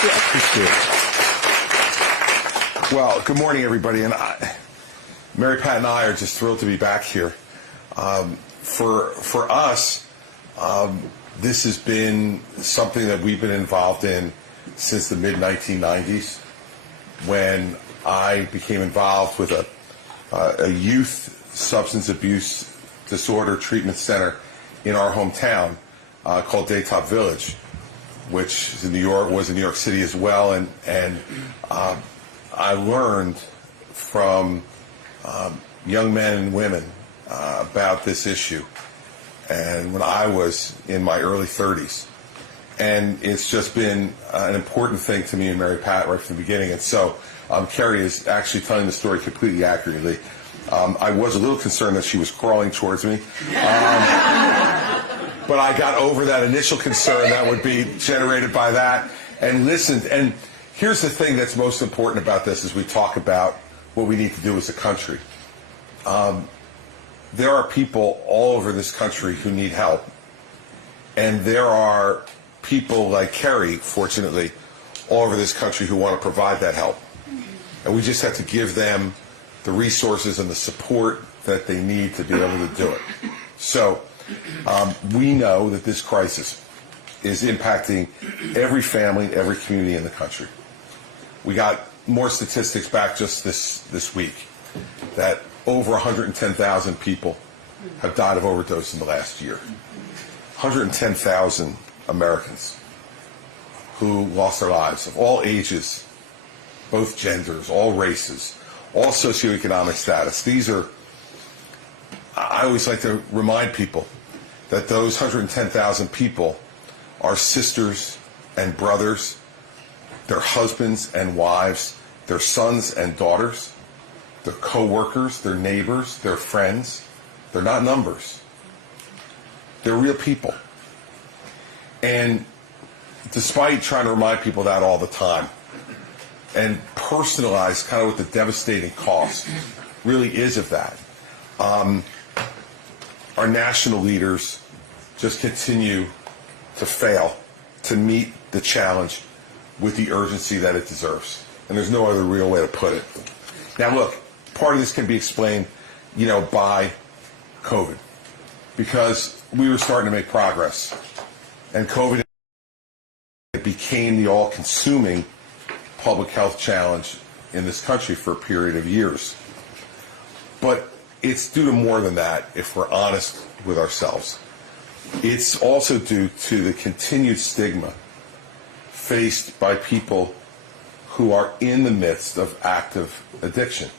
Thank you. Appreciate it. Well, good morning, everybody. And Mary Pat and I are just thrilled to be back here. For us, this has been something that we've been involved in since the mid-1990s, when I became involved with a youth substance abuse disorder treatment center in our hometown called Touts Village, which is in New York, was in New York City as well, and I learned from young men and women about this issue, and when I was in my early 30s. And it's just been an important thing to me and Mary Pat right from the beginning. And so Carrie is actually telling the story completely accurately. I was a little concerned that she was crawling towards me. But I got over that initial concern that would be generated by that and listened. And here's the thing that's most important about this as we talk about what we need to do as a country. There are people all over this country who need help. And there are people like Carrie, fortunately, all over this country who want to provide that help. And we just have to give them the resources and the support that they need to be able to do it. So we know that this crisis is impacting every family, every community in the country. We got more statistics back just this week that over 110,000 people have died of overdose in the last year. 110,000 Americans who lost their lives, of all ages, both genders, all races, all socioeconomic status. These are, I always like to remind people that those 110,000 people are sisters and brothers, their husbands and wives, their sons and daughters, their co-workers, their neighbors, their friends. They're not numbers. They're real people. And despite trying to remind people that all the time and personalize kind of what the devastating cost really is of that, our national leaders just continue to fail to meet the challenge with the urgency that it deserves. And there's no other real way to put it. Now, look, part of this can be explained, by COVID, because we were starting to make progress. And COVID became the all-consuming public health challenge in this country for a period of years. But it's due to more than that, if we're honest with ourselves. It's also due to the continued stigma faced by people who are in the midst of active addiction.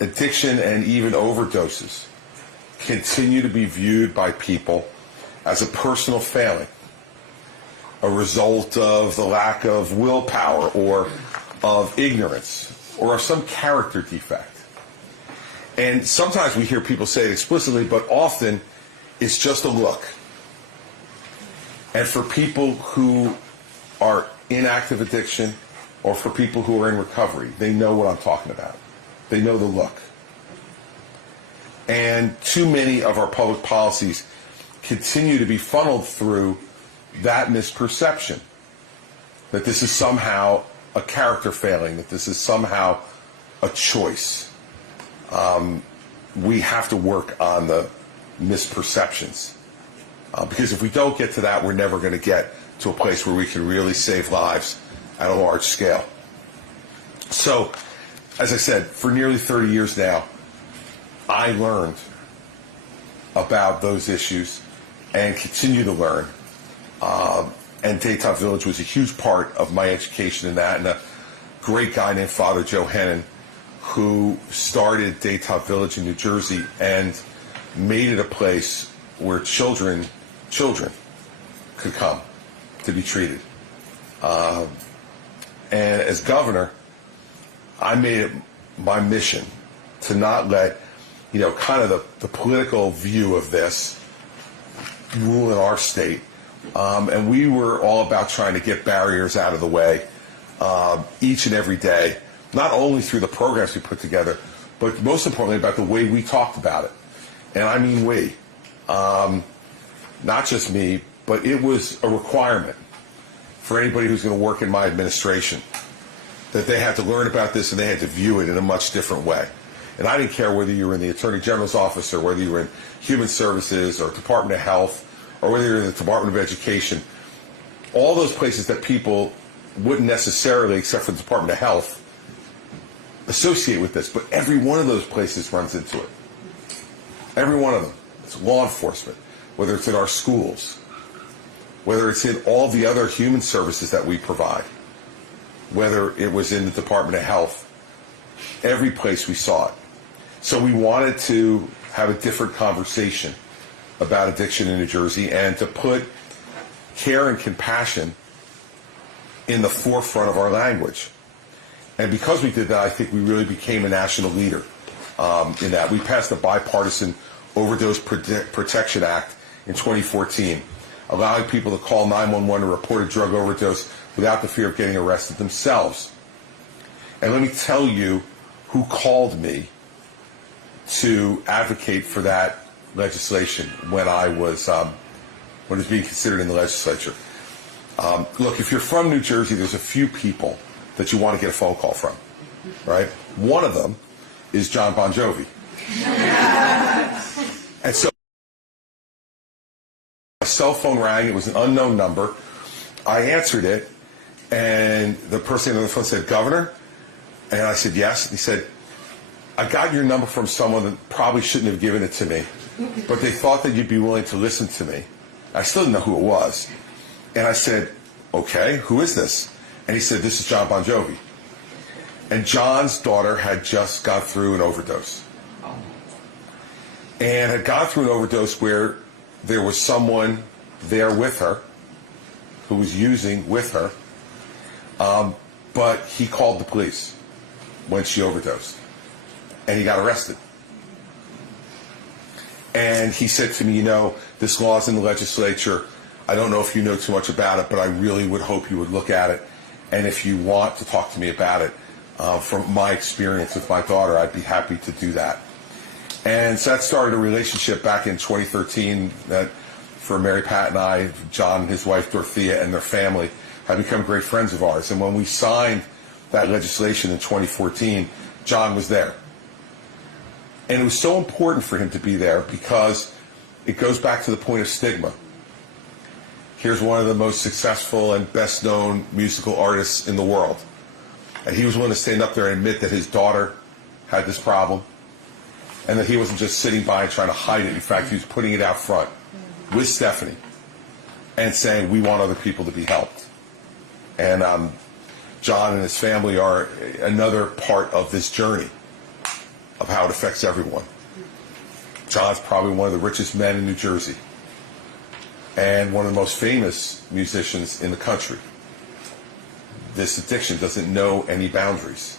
Addiction and even overdoses continue to be viewed by people as a personal failing, a result of the lack of willpower or of ignorance or of some character defect. And sometimes we hear people say it explicitly, but often it's just a look. And for people who are in active addiction or for people who are in recovery, they know what I'm talking about. They know the look. And too many of our public policies continue to be funneled through that misperception, that this is somehow a character failing, that this is somehow a choice. We have to work on the misperceptions. Because if we don't get to that, we're never going to get to a place where we can really save lives at a large scale. So, as I said, for nearly 30 years now, I learned about those issues and continue to learn. And Touts Village was a huge part of my education in that. And a great guy named Father Joe Hennon, who started Touts Village in New Jersey and made it a place where children could come to be treated. And as governor, I made it my mission to not let, kind of the political view of this rule in our state. And we were all about trying to get barriers out of the way each and every day, not only through the programs we put together, but most importantly about the way we talked about it. And I mean we. Not just me, but it was a requirement for anybody who's going to work in my administration, that they had to learn about this and they had to view it in a much different way. And I didn't care whether you were in the Attorney General's office or whether you were in Human Services or Department of Health or whether you're in the Department of Education. All those places that people wouldn't necessarily, except for the Department of Health, associate with this. But every one of those places runs into it. Every one of them. It's law enforcement, whether it's in our schools, whether it's in all the other human services that we provide, whether it was in the Department of Health. Every place we saw it. So we wanted to have a different conversation about addiction in New Jersey and to put care and compassion in the forefront of our language. And because we did that, I think we really became a national leader in that. We passed the Bipartisan Overdose Protection Act in 2014, allowing people to call 911 to report a drug overdose without the fear of getting arrested themselves. And let me tell you who called me to advocate for that legislation when it was being considered in the legislature. Look, if you're from New Jersey, there's a few people that you want to get a phone call from, right? One of them is John Bon Jovi. And so my cell phone rang. It was an unknown number. I answered it, and the person on the phone said, "Governor?" And I said, "Yes." And he said, "I got your number from someone that probably shouldn't have given it to me, but they thought that you'd be willing to listen to me." I still didn't know who it was. And I said, "Okay, who is this?" And he said, "This is John Bon Jovi." And John's daughter had just gone through an overdose. And had gone through an overdose where there was someone there with her who was using with her, but he called the police when she overdosed, and he got arrested. And he said to me, "You know, this law's in the legislature. I don't know if you know too much about it, but I really would hope you would look at it. And if you want to talk to me about it, from my experience with my daughter, I'd be happy to do that." And so that started a relationship back in 2013 that for Mary Pat and I, John and his wife Dorothea and their family have become great friends of ours. And when we signed that legislation in 2014, John was there. And it was so important for him to be there because it goes back to the point of stigma. Here's one of the most successful and best known musical artists in the world. And he was willing to stand up there and admit that his daughter had this problem and that he wasn't just sitting by and trying to hide it. In fact, he was putting it out front with Stephanie and saying, "We want other people to be helped." And John and his family are another part of this journey of how it affects everyone. John's probably one of the richest men in New Jersey and one of the most famous musicians in the country. This addiction doesn't know any boundaries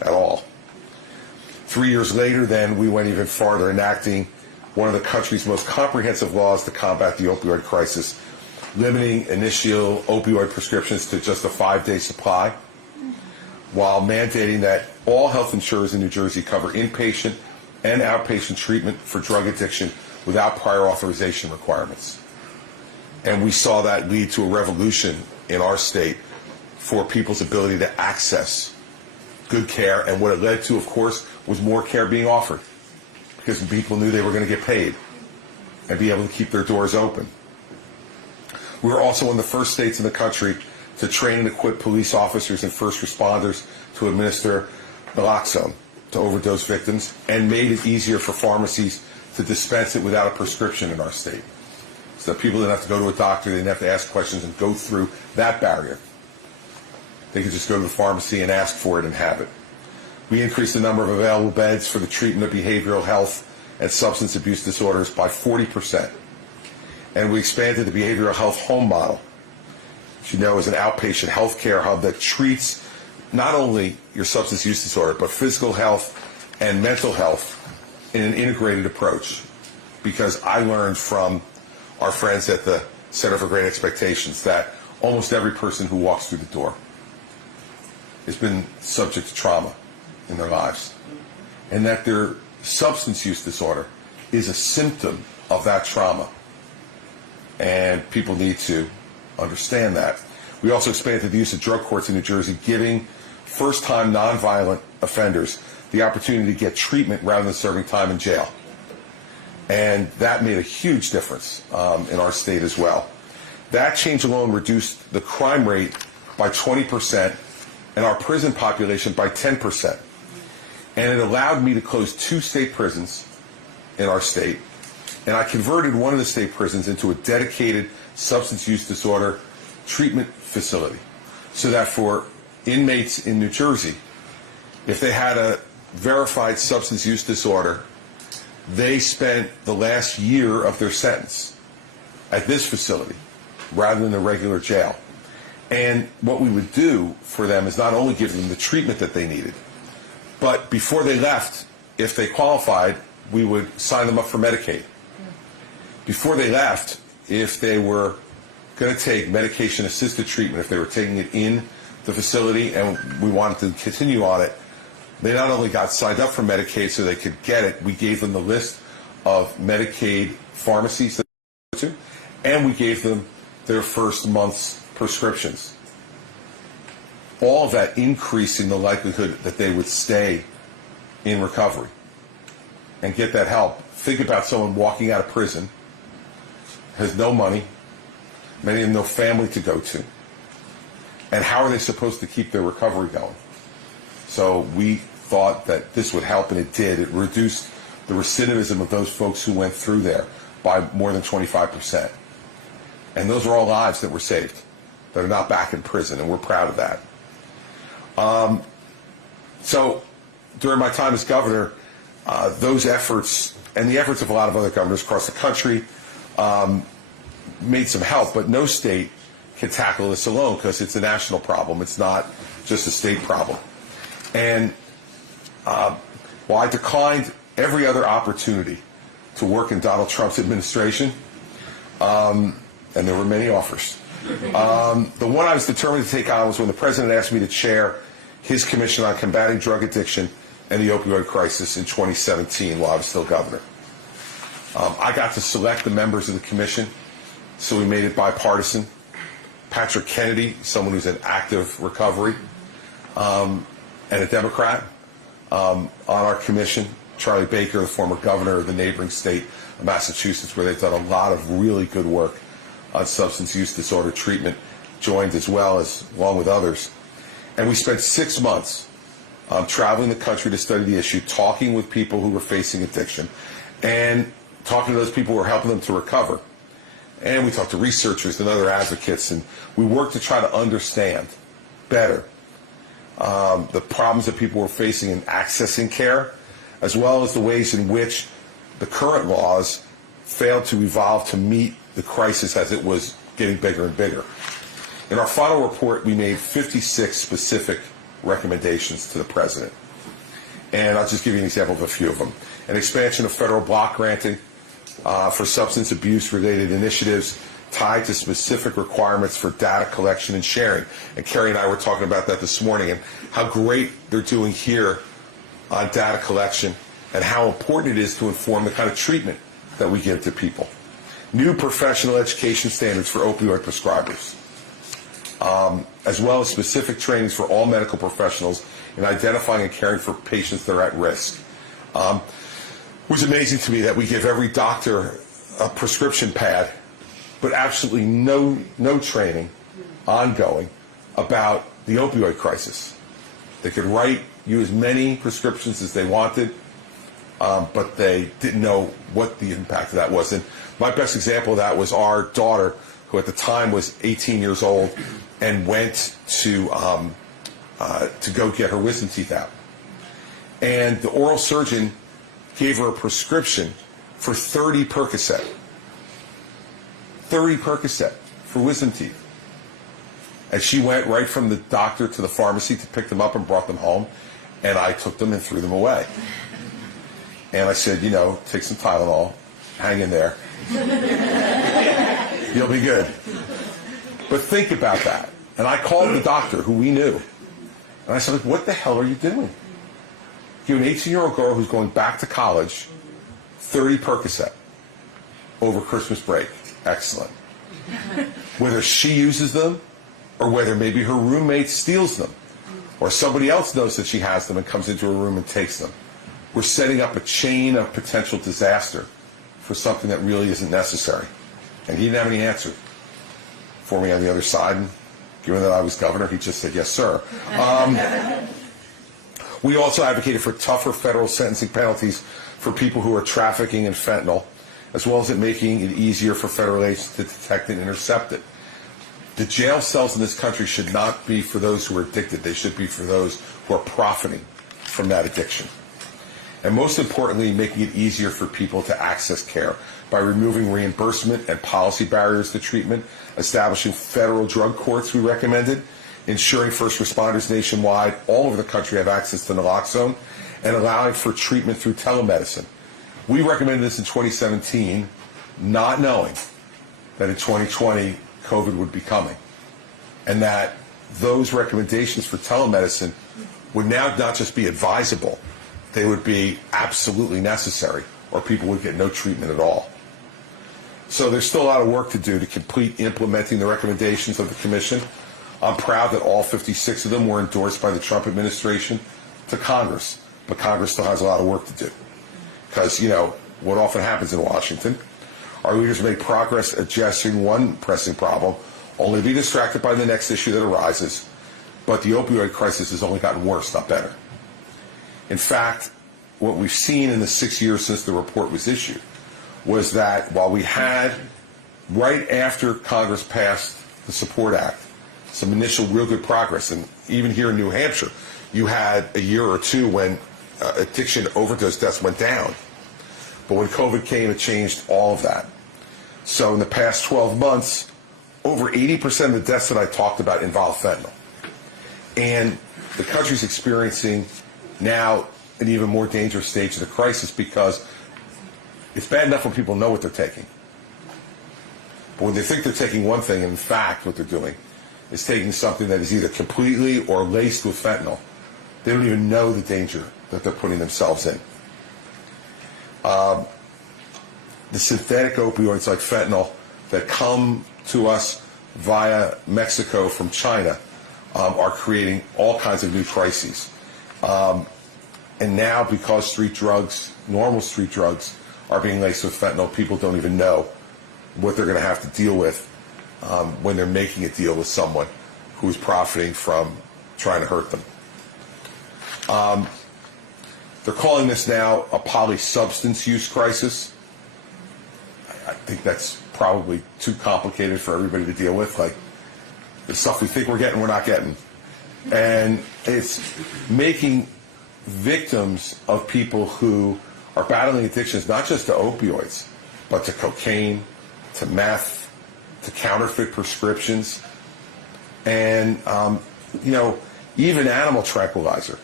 at all. 3 years later, then, we went even farther, enacting one of the country's most comprehensive laws to combat the opioid crisis, limiting initial opioid prescriptions to just a 5-day supply, while mandating that all health insurers in New Jersey cover inpatient and outpatient treatment for drug addiction without prior authorization requirements. And we saw that lead to a revolution in our state for people's ability to access good care. And what it led to, of course, was more care being offered because people knew they were going to get paid and be able to keep their doors open. We were also one of the first states in the country to train and equip police officers and first responders to administer naloxone to overdose victims and made it easier for pharmacies to dispense it without a prescription in our state. So that people didn't have to go to a doctor, they didn't have to ask questions and go through that barrier. They could just go to the pharmacy and ask for it and have it. We increased the number of available beds for the treatment of behavioral health and substance abuse disorders by 40%. And we expanded the behavioral health home model, which you know is an outpatient health care hub that treats not only your substance use disorder, but physical health and mental health in an integrated approach. Because I learned from our friends at the Center for Great Expectations that almost every person who walks through the door has been subject to trauma in their lives, and that their substance use disorder is a symptom of that trauma. And people need to understand that. We also expanded the use of drug courts in New Jersey, giving first-time nonviolent offenders the opportunity to get treatment rather than serving time in jail. And that made a huge difference in our state as well. That change alone reduced the crime rate by 20% and our prison population by 10%. And it allowed me to close 2 state prisons in our state. And I converted one of the state prisons into a dedicated substance use disorder treatment facility, so that for inmates in New Jersey, if they had a verified substance use disorder, they spent the last year of their sentence at this facility rather than a regular jail. And what we would do for them is not only give them the treatment that they needed, but before they left, if they qualified, we would sign them up for Medicaid. Before they left, if they were going to take medication-assisted treatment, if they were taking it in the facility and we wanted to continue on it, they not only got signed up for Medicaid so they could get it, we gave them the list of Medicaid pharmacies that they go to, and we gave them their first month's prescriptions. All of that increasing the likelihood that they would stay in recovery and get that help. Think about someone walking out of prison, has no money, many of them no family to go to, and how are they supposed to keep their recovery going? So we thought that this would help, and it did. It reduced the recidivism of those folks who went through there by more than 25%. And those are all lives that were saved, that are not back in prison, and we're proud of that. So during my time as governor, those efforts, and the efforts of a lot of other governors across the country, made some help, but no state can tackle this alone because it's a national problem. It's not just a state problem. And while I declined every other opportunity to work in Donald Trump's administration, and there were many offers, the one I was determined to take on was when the president asked me to chair his commission on combating drug addiction and the opioid crisis in 2017 while I was still governor. I got to select the members of the commission, so we made it bipartisan. Patrick Kennedy, someone who's in active recovery, and a Democrat on our commission. Charlie Baker, the former governor of the neighboring state of Massachusetts, where they've done a lot of really good work on substance use disorder treatment, joined as well, as along with others. And we spent 6 months traveling the country to study the issue, talking with people who were facing addiction, and talking to those people who were helping them to recover. And we talked to researchers and other advocates, and we worked to try to understand better the problems that people were facing in accessing care, as well as the ways in which the current laws failed to evolve to meet the crisis as it was getting bigger and bigger. In our final report, we made 56 specific recommendations to the president. And I'll just give you an example of a few of them. An expansion of federal block granting for substance abuse-related initiatives tied to specific requirements for data collection and sharing. And Kerry and I were talking about that this morning, and how great they're doing here on data collection and how important it is to inform the kind of treatment that we give to people. New professional education standards for opioid prescribers, as well as specific trainings for all medical professionals in identifying and caring for patients that are at risk. It was amazing to me that we give every doctor a prescription pad, but absolutely no training ongoing about the opioid crisis. They could write you as many prescriptions as they wanted, but they didn't know what the impact of that was. And my best example of that was our daughter, who at the time was 18 years old, and went to go get her wisdom teeth out. And the oral surgeon gave her a prescription for 30 Percocet. 30 Percocet for wisdom teeth. And she went right from the doctor to the pharmacy to pick them up and brought them home. And I took them and threw them away. And I said, you know, take some Tylenol, hang in there. You'll be good. But think about that. And I called the doctor, who we knew. And I said, what the hell are you doing? Give an 18-year-old girl who's going back to college 30 Percocet over Christmas break. Excellent. Whether she uses them or whether maybe her roommate steals them, or somebody else knows that she has them and comes into her room and takes them. We're setting up a chain of potential disaster for something that really isn't necessary. And he didn't have any answer for me on the other side. And given that I was governor, he just said, yes, sir. We also advocated for tougher federal sentencing penalties for people who are trafficking in fentanyl, as well as making it easier for federal agents to detect and intercept it. The jail cells in this country should not be for those who are addicted. They should be for those who are profiting from that addiction. And most importantly, making it easier for people to access care by removing reimbursement and policy barriers to treatment, establishing federal drug courts we recommended, ensuring first responders nationwide, all over the country, have access to naloxone, and allowing for treatment through telemedicine. We recommended this in 2017, not knowing that in 2020 COVID would be coming, and that those recommendations for telemedicine would now not just be advisable, they would be absolutely necessary, or people would get no treatment at all. So there's still a lot of work to do to complete implementing the recommendations of the Commission. I'm proud that all 56 of them were endorsed by the Trump administration to Congress, but Congress still has a lot of work to do. Because, you know, what often happens in Washington, our leaders make progress addressing one pressing problem, only to be distracted by the next issue that arises, but the opioid crisis has only gotten worse, not better. In fact, what we've seen in the 6 years since the report was issued was that while we had, right after Congress passed the Support Act, some initial real good progress, and even here in New Hampshire, you had a year or two when addiction overdose deaths went down. But when COVID came, it changed all of that. So in the past 12 months, over 80% of the deaths that I talked about involve fentanyl. And the country's experiencing now an even more dangerous stage of the crisis, because it's bad enough when people know what they're taking. But when they think they're taking one thing, and in fact what they're doing is taking something that is either completely or laced with fentanyl, they don't even know the danger that they're putting themselves in. The synthetic opioids like fentanyl that come to us via Mexico from China are creating all kinds of new crises. And now, because street drugs, normal street drugs, are being laced with fentanyl, people don't even know what they're going to have to deal with when they're making a deal with someone who is profiting from trying to hurt them. They're calling this now a polysubstance use crisis. I think that's probably too complicated for everybody to deal with. Like, the stuff we think we're getting, we're not getting. And it's making victims of people who are battling addictions, not just to opioids, but to cocaine, to meth, to counterfeit prescriptions, and, even animal tranquilizer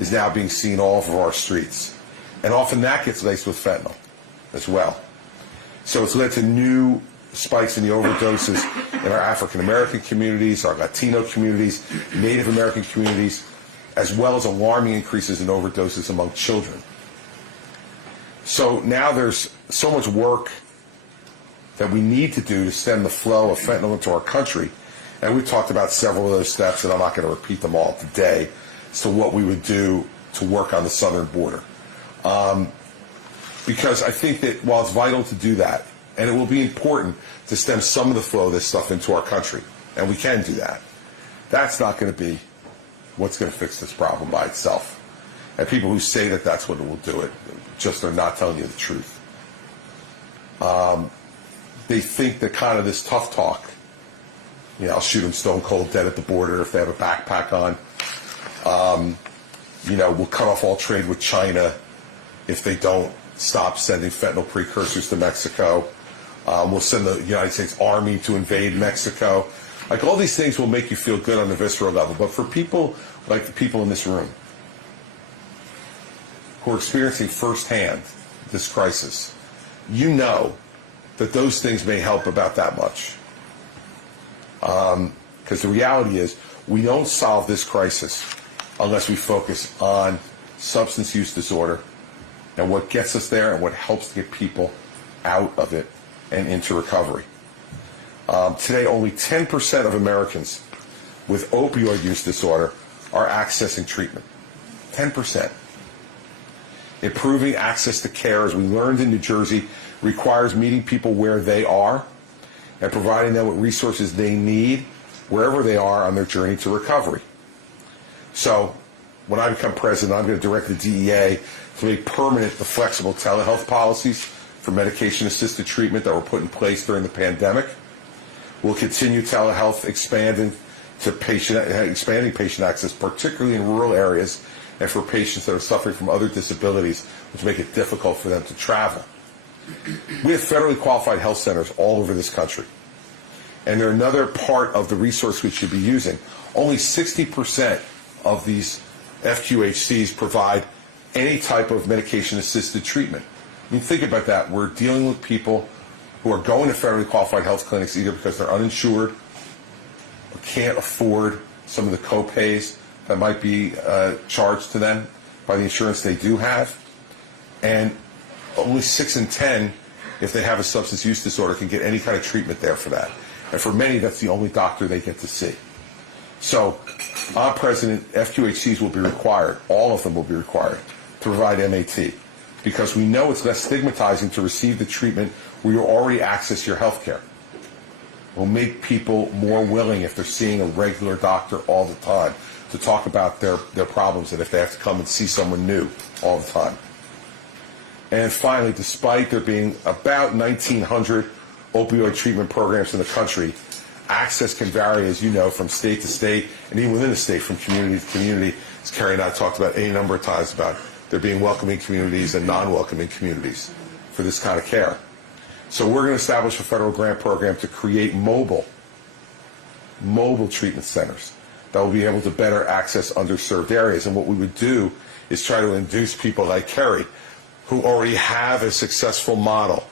is now being seen all over our streets. And often that gets laced with fentanyl as well. So it's led to new spikes in the overdoses in our African American communities, our Latino communities, Native American communities, as well as alarming increases in overdoses among children. So now there's so much work that we need to do to stem the flow of fentanyl into our country. And we've talked about several of those steps, and I'm not going to repeat them all today, as to what we would do to work on the southern border. Because I think that while it's vital to do that, and it will be important to stem some of the flow of this stuff into our country, and we can do that, that's not going to be what's going to fix this problem by itself. And people who say that that's what will do it just are not telling you the truth. They think that kind of this tough talk, I'll shoot them stone cold dead at the border if they have a backpack on. We'll cut off all trade with China if they don't stop sending fentanyl precursors to Mexico. We'll send the United States Army to invade Mexico. Like, all these things will make you feel good on the visceral level. But for people like the people in this room who are experiencing firsthand this crisis, you know that those things may help about that much. Because the reality is, we don't solve this crisis unless we focus on substance use disorder and what gets us there and what helps to get people out of it and into recovery. Today, only 10% of Americans with opioid use disorder are accessing treatment. 10%. Improving access to care, as we learned in New Jersey, requires meeting people where they are and providing them with resources they need wherever they are on their journey to recovery. So, when I become president, I'm going to direct the DEA to make permanent the flexible telehealth policies for medication-assisted treatment that were put in place during the pandemic. We'll continue telehealth expanding patient access, particularly in rural areas and for patients that are suffering from other disabilities, which make it difficult for them to travel. We have federally qualified health centers all over this country, and they're another part of the resource we should be using. Only 60% of these FQHCs provide any type of medication-assisted treatment. I mean, think about that. We're dealing with people who are going to federally qualified health clinics either because they're uninsured or can't afford some of the co-pays that might be charged to them by the insurance they do have. And only 6 in 10, if they have a substance use disorder, can get any kind of treatment there for that. And for many, that's the only doctor they get to see. So, our president, FQHCs will be required, all of them will be required, to provide MAT, because we know it's less stigmatizing to receive the treatment where you already access your health care. It will make people more willing, if they're seeing a regular doctor all the time, to talk about their problems and if they have to come and see someone new all the time. And finally, despite there being about 1,900 opioid treatment programs in the country, access can vary, as you know, from state to state, and even within the state, from community to community. As Carrie and I talked about any number of times about there being welcoming communities and non-welcoming communities for this kind of care. So we're going to establish a federal grant program to create mobile treatment centers that will be able to better access underserved areas. And what we would do is try to induce people like Carrie, who already have a successful model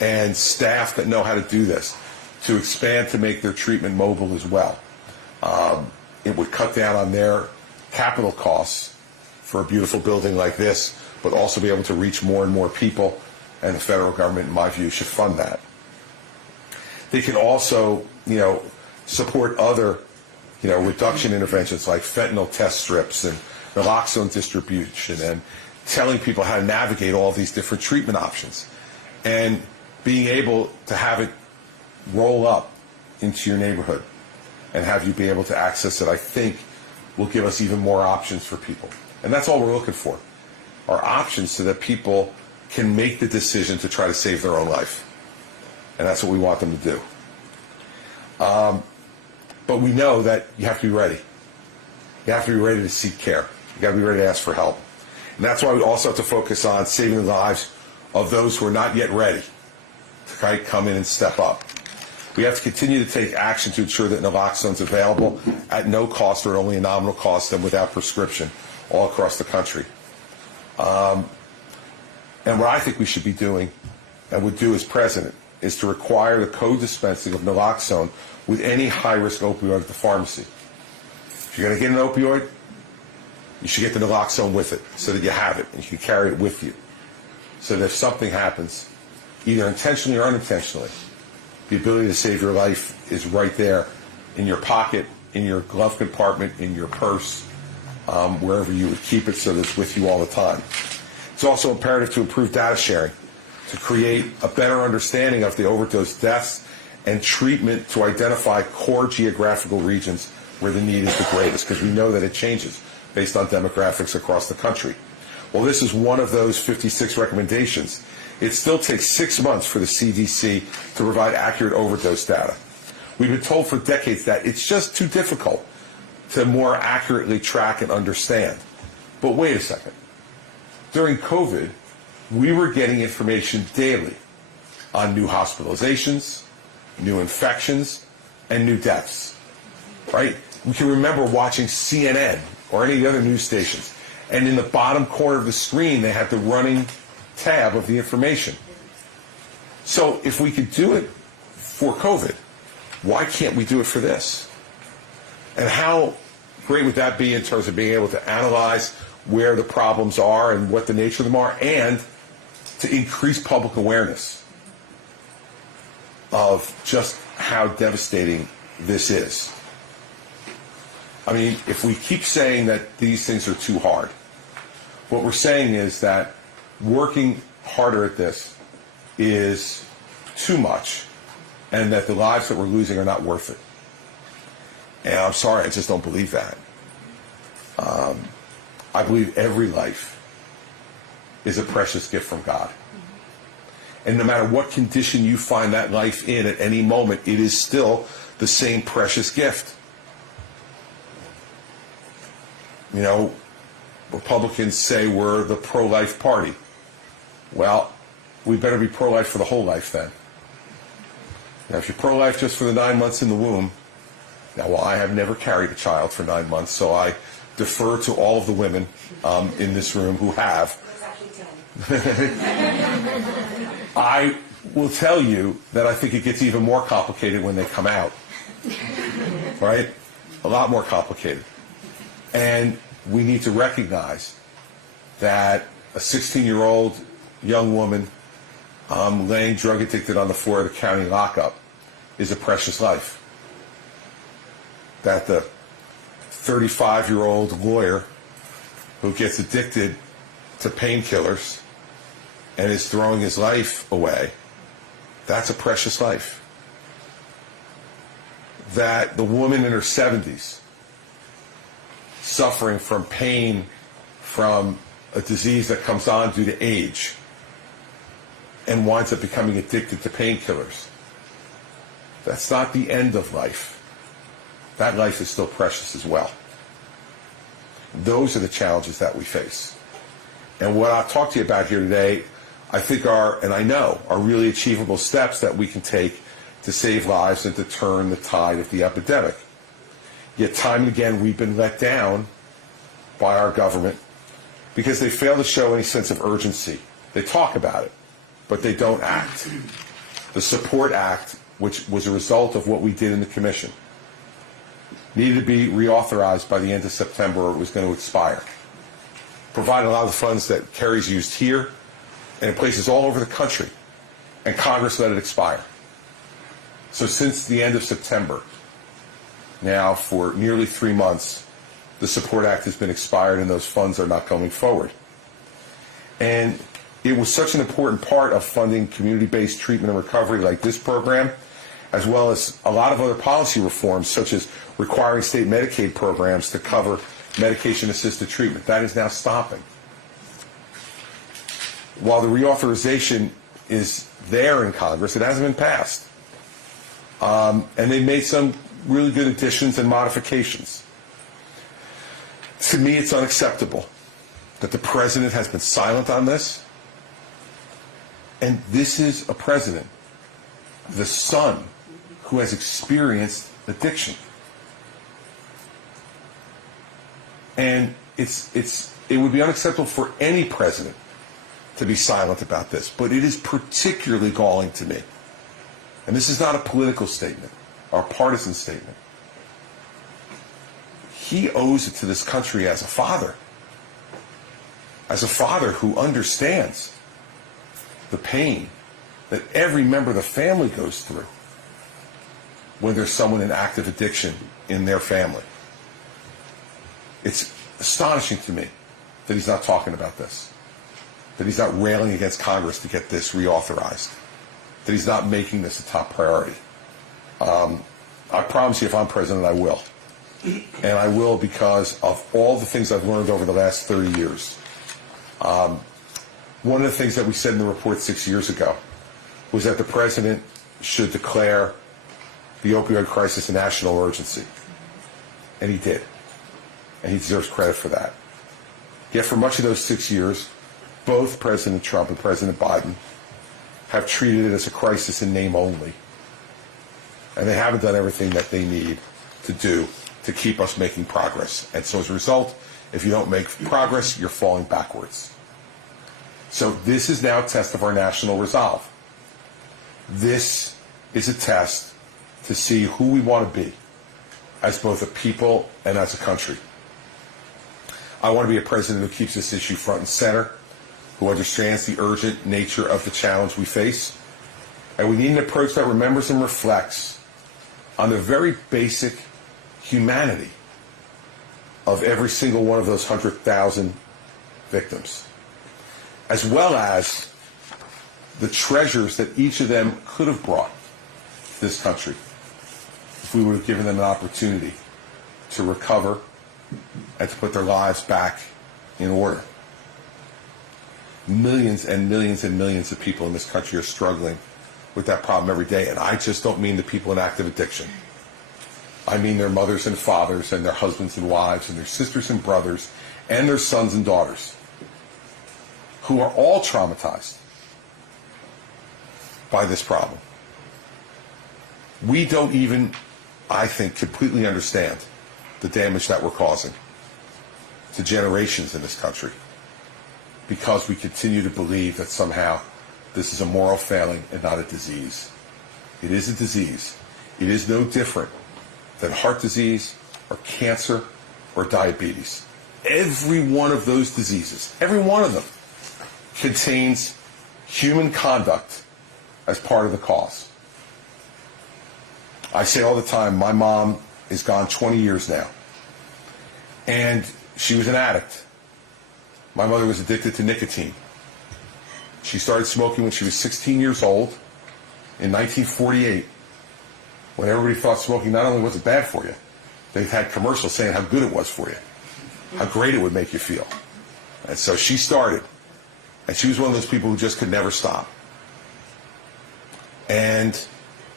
and staff that know how to do this, to expand to make their treatment mobile as well. It would cut down on their capital costs for a beautiful building like this, but also be able to reach more and more people, and the federal government, in my view, should fund that. They can also, support other, reduction interventions like fentanyl test strips and naloxone distribution, and telling people how to navigate all these different treatment options, and being able to have it roll up into your neighborhood and have you be able to access it, I think, will give us even more options for people. And that's all we're looking for, are options so that people can make the decision to try to save their own life. And that's what we want them to do. But we know that you have to be ready. You have to be ready to seek care. You got to be ready to ask for help. And that's why we also have to focus on saving the lives of those who are not yet ready to come in and step up. We have to continue to take action to ensure that naloxone is available at no cost or only a nominal cost and without prescription all across the country. And what I think we should be doing, and would do as president, is to require the co-dispensing of naloxone with any high-risk opioid at the pharmacy. If you're going to get an opioid, you should get the naloxone with it so that you have it and you can carry it with you. So that if something happens, either intentionally or unintentionally, the ability to save your life is right there in your pocket, in your glove compartment, in your purse, wherever you would keep it, so that it's with you all the time. It's also imperative to improve data sharing, to create a better understanding of the overdose deaths and treatment, to identify core geographical regions where the need is the greatest, because we know that it changes based on demographics across the country. Well, this is one of those 56 recommendations. It still takes 6 months for the CDC to provide accurate overdose data. We've been told for decades that it's just too difficult to more accurately track and understand. But wait a second. During COVID, we were getting information daily on new hospitalizations, new infections, and new deaths, right? We can remember watching CNN or any of the other news stations, and in the bottom corner of the screen, they had the running tab of the information. So if we could do it for COVID, why can't we do it for this? And how great would that be in terms of being able to analyze where the problems are and what the nature of them are, and to increase public awareness? of just how devastating this is. I mean, if we keep saying that these things are too hard, what we're saying is that working harder at this is too much, and that the lives that we're losing are not worth it. And I'm sorry, I just don't believe that. I believe every life is a precious gift from God. And no matter what condition you find that life in at any moment, it is still the same precious gift. You know, Republicans say we're the pro-life party. Well, we better be pro-life for the whole life then. Now, if you're pro-life just for the 9 months in the womb, now, well, I have never carried a child for 9 months, so I defer to all of the women in this room who have. I will tell you that I think it gets even more complicated when they come out. Right? A lot more complicated. And we need to recognize that a 16-year-old young woman laying drug addicted on the floor of the county lockup is a precious life. That the 35-year-old lawyer who gets addicted to painkillers and is throwing his life away, that's a precious life. That the woman in her 70s suffering from pain from a disease that comes on due to age and winds up becoming addicted to painkillers, that's not the end of life. That life is still precious as well. Those are the challenges that we face. And what I'll talk to you about here today, I think are, and I know, are really achievable steps that we can take to save lives and to turn the tide of the epidemic. Yet time and again, we've been let down by our government because they fail to show any sense of urgency. They talk about it, but they don't act. The Support Act, which was a result of what we did in the commission, needed to be reauthorized by the end of September or it was going to expire. Provide a lot of the funds that Kerry's used here and in places all over the country, and Congress let it expire. So since the end of September, now for nearly 3 months, the Support Act has been expired and those funds are not going forward. And it was such an important part of funding community-based treatment and recovery like this program, as well as a lot of other policy reforms, such as requiring state Medicaid programs to cover medication-assisted treatment. That is now stopping. While the reauthorization is there in Congress, it hasn't been passed. And they made some really good additions and modifications. To me, it's unacceptable that the president has been silent on this. And this is a president, the son, who has experienced addiction. And it would be unacceptable for any president to be silent about this, but it is particularly galling to me. And this is not a political statement or a partisan statement. He owes it to this country as a father who understands the pain that every member of the family goes through when there's someone in active addiction in their family. It's astonishing to me that he's not talking about this, that he's not railing against Congress to get this reauthorized, that he's not making this a top priority. I promise you, if I'm president, I will. And I will because of all the things I've learned over the last 30 years. One of the things that we said in the report 6 years ago was that the president should declare the opioid crisis a national emergency. And he did. And he deserves credit for that. Yet for much of those 6 years, both President Trump and President Biden have treated it as a crisis in name only. And they haven't done everything that they need to do to keep us making progress. And so as a result, if you don't make progress, you're falling backwards. So this is now a test of our national resolve. This is a test to see who we want to be as both a people and as a country. I want to be a president who keeps this issue front and center, who understands the urgent nature of the challenge we face, And we need an approach that remembers and reflects on the very basic humanity of every single one of those 100,000 victims, as well as the treasures that each of them could have brought to this country if we would have given them an opportunity to recover and to put their lives back in order. Millions and millions and millions of people in this country are struggling with that problem every day, and I just don't mean the people in active addiction. I mean their mothers and fathers and their husbands and wives and their sisters and brothers and their sons and daughters who are all traumatized by this problem. We don't even, I think, completely understand the damage that we're causing to generations in this country because we continue to believe that somehow this is a moral failing and not a disease. It is a disease. It is no different than heart disease or cancer or diabetes. Every one of those diseases, every one of them, contains human conduct as part of the cause. I say all the time, my mom is gone 20 years now, and she was an addict. My mother was addicted to nicotine. She started smoking when she was 16 years old in 1948, when everybody thought smoking not only wasn't bad for you, they had commercials saying how good it was for you, how great it would make you feel. And so she started, and she was one of those people who just could never stop. And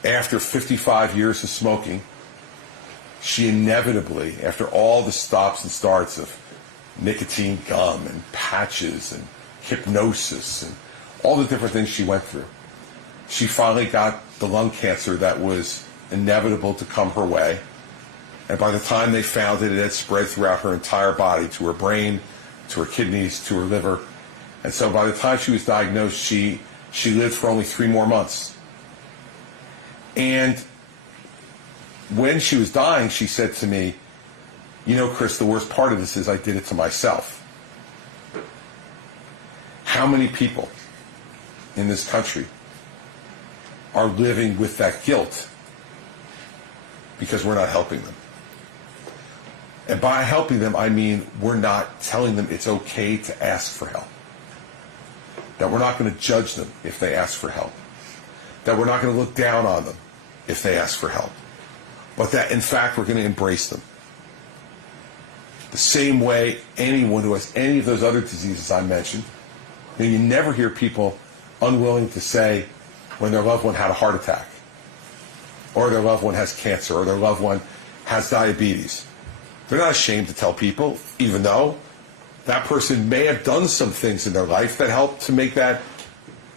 after 55 years of smoking, she inevitably, after all the stops and starts of nicotine gum and patches and hypnosis and all the different things she went through, she finally got the lung cancer that was inevitable to come her way. And by the time they found it, it had spread throughout her entire body, to her brain, to her kidneys, to her liver. And so by the time she was diagnosed, she lived for only 3 more months. And when she was dying, she said to me, "You know, Chris, the worst part of this is I did it to myself." How many people in this country are living with that guilt because we're not helping them? And by helping them, I mean we're not telling them it's okay to ask for help, that we're not going to judge them if they ask for help, that we're not going to look down on them if they ask for help, but that in fact we're going to embrace them. The same way anyone who has any of those other diseases I mentioned, you never hear people unwilling to say when their loved one had a heart attack, or their loved one has cancer, or their loved one has diabetes. They're not ashamed to tell people, even though that person may have done some things in their life that helped to make that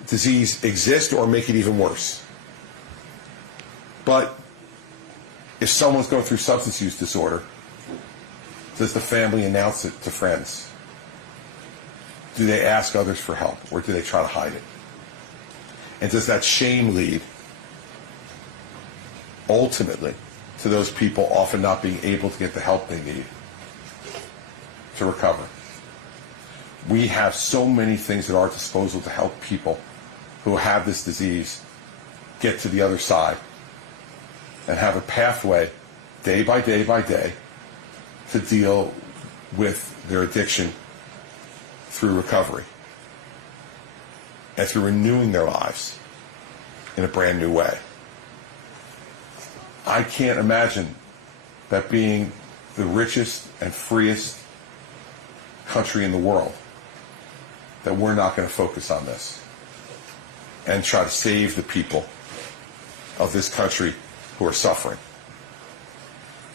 disease exist or make it even worse. But if someone's going through substance use disorder, does the family announce it to friends? Do they ask others for help, or do they try to hide it? And does that shame lead ultimately to those people often not being able to get the help they need to recover? We have so many things at our disposal to help people who have this disease get to the other side and have a pathway day by day by day to deal with their addiction through recovery and through renewing their lives in a brand new way. I can't imagine that being the richest and freest country in the world, that we're not going to focus on this and try to save the people of this country who are suffering.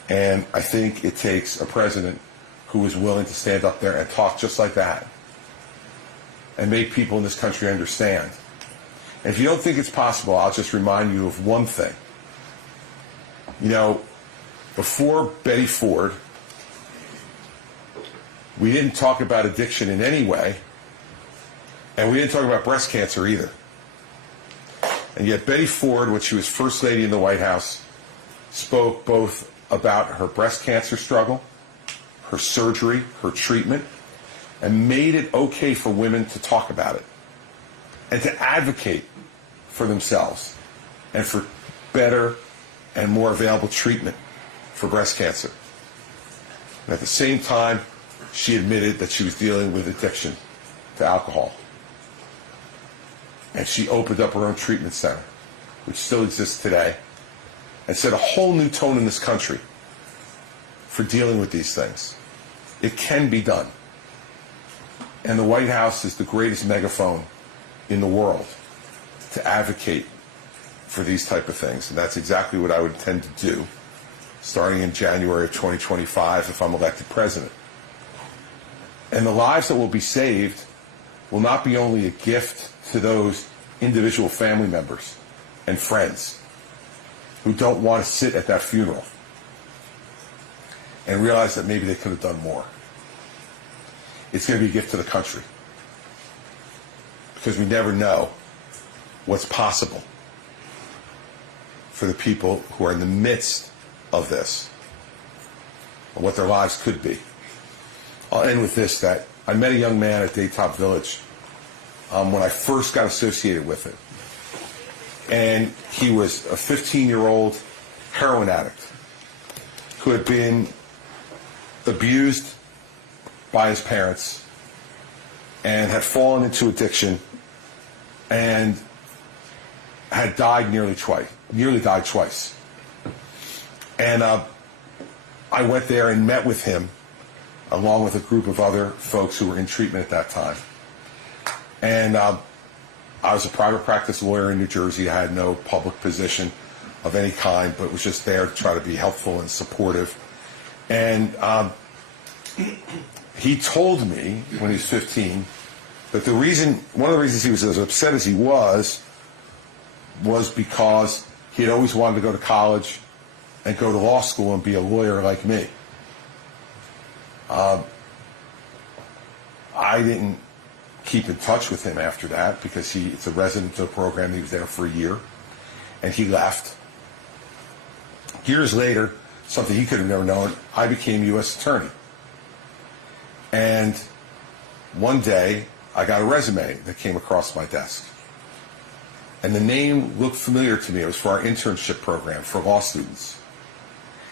And I think it takes a president who is willing to stand up there and talk just like that and make people in this country understand. And if you don't think it's possible, I'll just remind you of one thing. You know, before Betty Ford, we didn't talk about addiction in any way, and we didn't talk about breast cancer either. And yet Betty Ford, when she was First Lady in the White House, spoke both about her breast cancer struggle, her surgery, her treatment, and made it okay for women to talk about it and to advocate for themselves and for better and more available treatment for breast cancer. And at the same time, she admitted that she was dealing with addiction to alcohol. And she opened up her own treatment center, which still exists today, and set a whole new tone in this country for dealing with these things. It can be done. And the White House is the greatest megaphone in the world to advocate for these type of things. And that's exactly what I would intend to do starting in January of 2025 if I'm elected president. And the lives that will be saved will not be only a gift to those individual family members and friends who don't want to sit at that funeral and realize that maybe they could have done more. It's going to be a gift to the country, because we never know what's possible for the people who are in the midst of this, and what their lives could be. I'll end with this, that I met a young man at Daytop Village when I first got associated with it. And he was a 15-year-old heroin addict who had been abused by his parents and had fallen into addiction and had died nearly died twice. And I went there and met with him along with a group of other folks who were in treatment at that time. And I was a private practice lawyer in New Jersey. I had no public position of any kind, but was just there to try to be helpful and supportive. And he told me when he was 15 that one of the reasons he was as upset as he was because he had always wanted to go to college and go to law school and be a lawyer like me. I didn't keep in touch with him after that because it's a resident of the program. He was there for a year, and he left. Years later, something he could have never known, I became U.S. Attorney. And one day, I got a resume that came across my desk. And the name looked familiar to me. It was for our internship program for law students.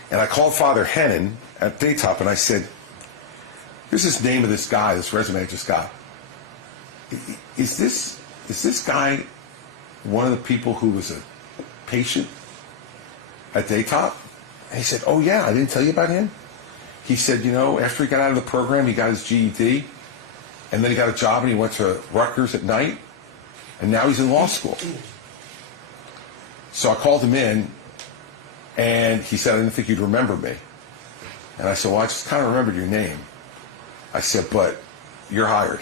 And I called Father Hennon at Daytop, and I said, here's this name of this guy, this resume I just got. Is this guy one of the people who was a patient at Daytop? And he said, oh yeah, I didn't tell you about him? He said, after he got out of the program, he got his GED, and then he got a job and he went to Rutgers at night, and now he's in law school. So I called him in, and he said, I didn't think you'd remember me. And I said, well, I just kind of remembered your name. I said, but you're hired.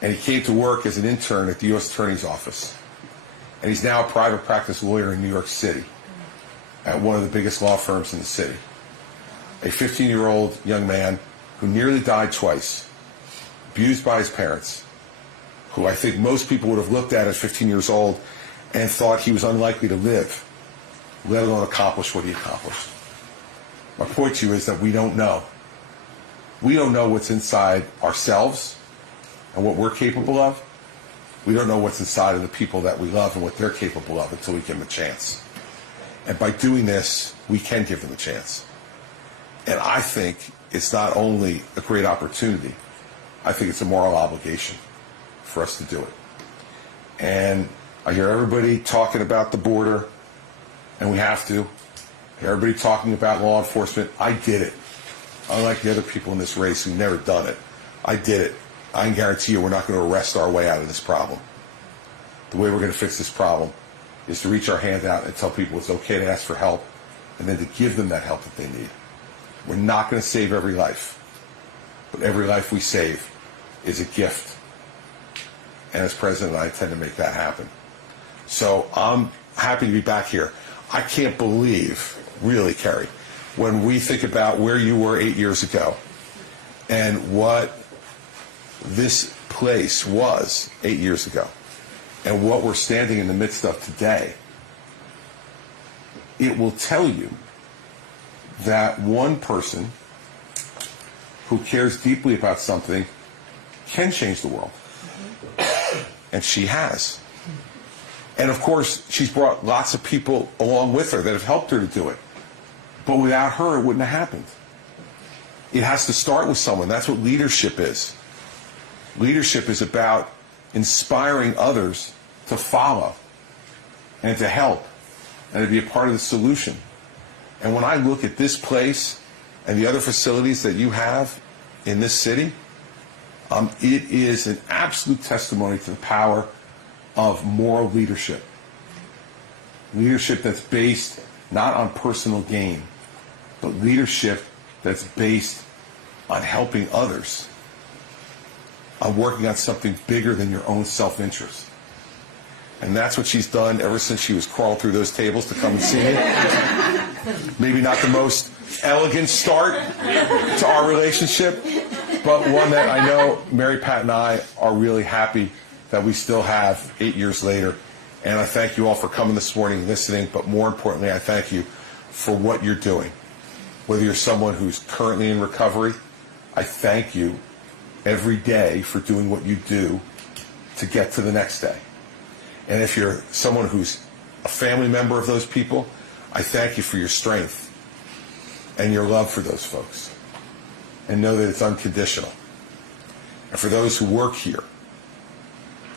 And he came to work as an intern at the U.S. Attorney's Office. And he's now a private practice lawyer in New York City at one of the biggest law firms in the city. A 15-year-old young man who nearly died twice, abused by his parents, who I think most people would have looked at 15 years old and thought he was unlikely to live, let alone accomplish what he accomplished. My point to you is that we don't know. We don't know what's inside ourselves and what we're capable of. We don't know what's inside of the people that we love and what they're capable of until we give them a chance. And by doing this, we can give them a chance. And I think it's not only a great opportunity, I think it's a moral obligation for us to do it. And I hear everybody talking about the border, and we have to. I hear everybody talking about law enforcement. I did it. Unlike the other people in this race who've never done it, I did it. I can guarantee you we're not going to arrest our way out of this problem. The way we're going to fix this problem is to reach our hand out and tell people it's okay to ask for help, and then to give them that help that they need. We're not going to save every life, but every life we save is a gift. And as president, I intend to make that happen. So I'm happy to be back here. I can't believe, really, Kerry, when we think about where you were 8 years ago and what this place was 8 years ago and what we're standing in the midst of today, it will tell you that one person who cares deeply about something can change the world. And she has. And of course, she's brought lots of people along with her that have helped her to do it. But without her, it wouldn't have happened. It has to start with someone. That's what leadership is. Leadership is about inspiring others to follow and to help and to be a part of the solution. And when I look at this place and the other facilities that you have in this city, it is an absolute testimony to the power of moral leadership. Leadership that's based not on personal gain, but leadership that's based on helping others, on working on something bigger than your own self-interest. And that's what she's done ever since she was crawling through those tables to come and see me. Maybe not the most elegant start to our relationship, but one that I know Mary Pat and I are really happy that we still have 8 years later. And I thank you all for coming this morning, listening, but more importantly, I thank you for what you're doing. Whether you're someone who's currently in recovery, I thank you every day for doing what you do to get to the next day. And if you're someone who's a family member of those people, I thank you for your strength and your love for those folks. And know that it's unconditional. And for those who work here,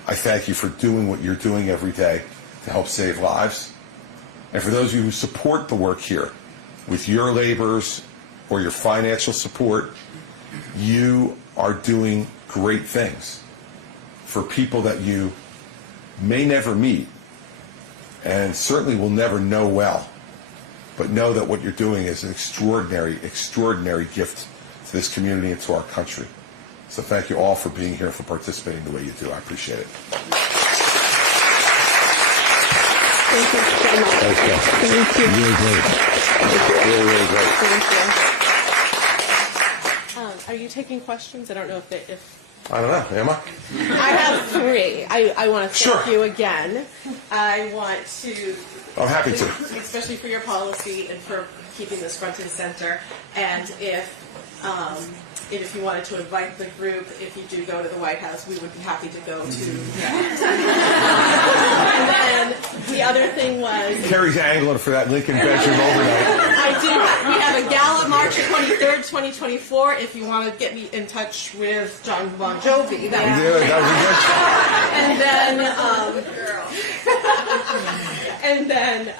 I thank you for doing what you're doing every day to help save lives. And for those of you who support the work here with your labors or your financial support, you are doing great things for people that you may never meet and certainly will never know well. But know that what you're doing is an extraordinary, extraordinary gift to this community and to our country. So thank you all for being here and for participating the way you do. I appreciate it. Thank you so much. Thank you. Really great. Really, really great. Thank you. Are you taking questions? I don't know if I don't know. Am I? I have three. I want to thank Sure. you again. I want to. I'm happy to. Especially for your policy and for keeping this front and center. And if you wanted to invite the group, if you do go to the White House, we would be happy to go to. And then the other thing was... Carrie's angling for that Lincoln bedroom overnight. I do. We have a gala March 23rd, 2024. If you want to get me in touch with John Bon Jovi, that would be and then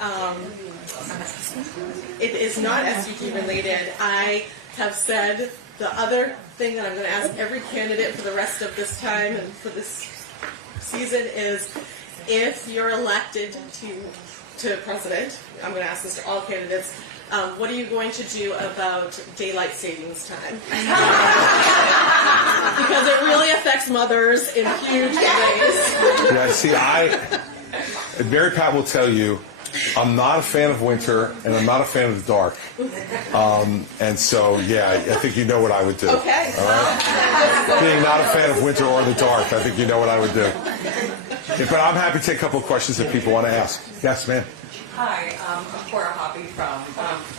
it is not SUG related. I have said the other thing that I'm going to ask every candidate for the rest of this time and for this season is, if you're elected to president, I'm going to ask this to all candidates, what are you going to do about daylight savings time? Because it really affects mothers in huge ways. Yeah, see, Mary Pat will tell you, I'm not a fan of winter, and I'm not a fan of the dark. And so, yeah, I think you know what I would do. Okay. All right? Being not a fan of winter or the dark, I think you know what I would do. Yeah, but I'm happy to take a couple of questions that people want to ask. Yes, ma'am. Hi, I'm Cora Hoppy from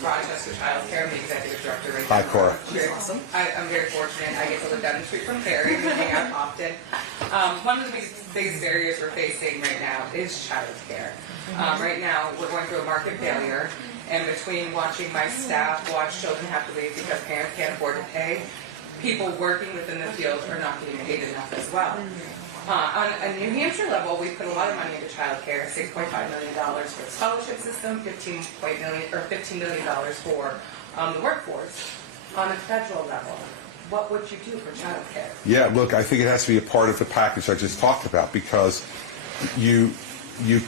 Rochester Child Care. I'm the executive director right now. Hi, Cora. Very awesome. I'm very fortunate. I get to live down the street from Carrie. We hang out often. One of the biggest barriers we're facing right now is child care. Right now, we're going through a market failure, and between watching my staff watch children have to leave because parents can't afford to pay, people working within the field are not getting paid enough as well. On a New Hampshire level, we put a lot of money into child care, $6.5 million for the scholarship system, $15 million for the workforce. On a federal level, what would you do for child care? Yeah, look, I think it has to be a part of the package I just talked about, because you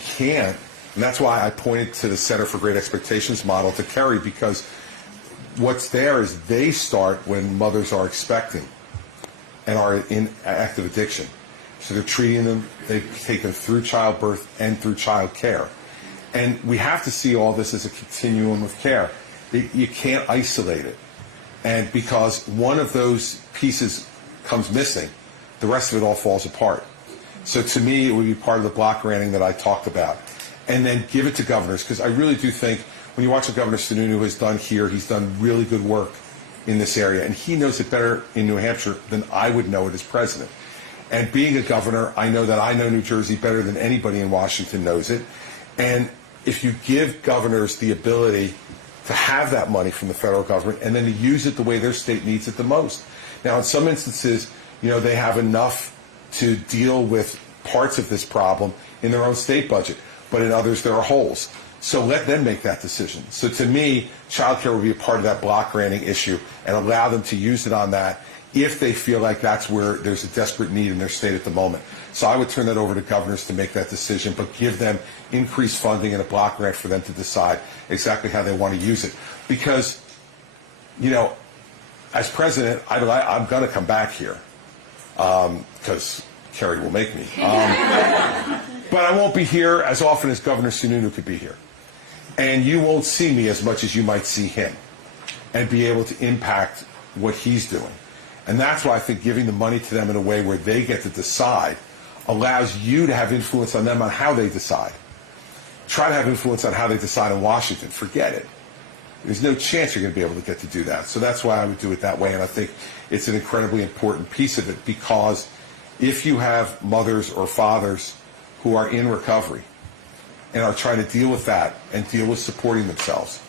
can't, and that's why I pointed to the Center for Great Expectations model to Kerry, because what's there is they start when mothers are expecting and are in active addiction. So they're treating them, they take them through childbirth and through child care. And we have to see all this as a continuum of care. You can't isolate it. And because one of those pieces comes missing, the rest of it all falls apart. So to me, it would be part of the block granting that I talked about. And then give it to governors, because I really do think when you watch what Governor Sununu has done here, he's done really good work in this area. And he knows it better in New Hampshire than I would know it as president. And being a governor, I know that I know New Jersey better than anybody in Washington knows it. And if you give governors the ability to have that money from the federal government and then to use it the way their state needs it the most. Now, in some instances, they have enough to deal with parts of this problem in their own state budget, but in others there are holes. So let them make that decision. So to me, childcare would be a part of that block granting issue and allow them to use it on that if they feel like that's where there's a desperate need in their state at the moment. So I would turn that over to governors to make that decision, but give them increased funding and a block grant for them to decide exactly how they want to use it. Because, as president, I'm going to come back here because Kerry will make me. But I won't be here as often as Governor Sununu could be here. And you won't see me as much as you might see him and be able to impact what he's doing. And that's why I think giving the money to them in a way where they get to decide allows you to have influence on them on how they decide. Try to have influence on how they decide in Washington. Forget it. There's no chance you're going to be able to get to do that. So that's why I would do it that way. And I think it's an incredibly important piece of it, because if you have mothers or fathers who are in recovery and are trying to deal with that and deal with supporting themselves,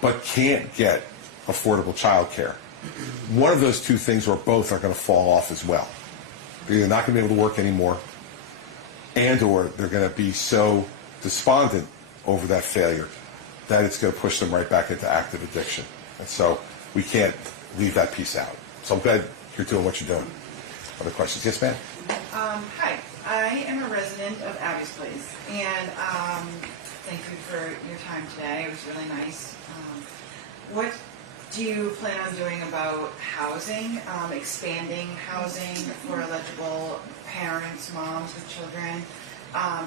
but can't get affordable child care, one of those two things or both are going to fall off as well. They're either not going to be able to work anymore, and or they're going to be so despondent over that failure that it's going to push them right back into active addiction. And so we can't leave that piece out. So I'm glad you're doing what you're doing. Other questions? Yes, ma'am? Hi. I am a resident of Abby's Place, and thank you for your time today. It was really nice. What do you plan on doing about housing, expanding housing for eligible parents, moms with children?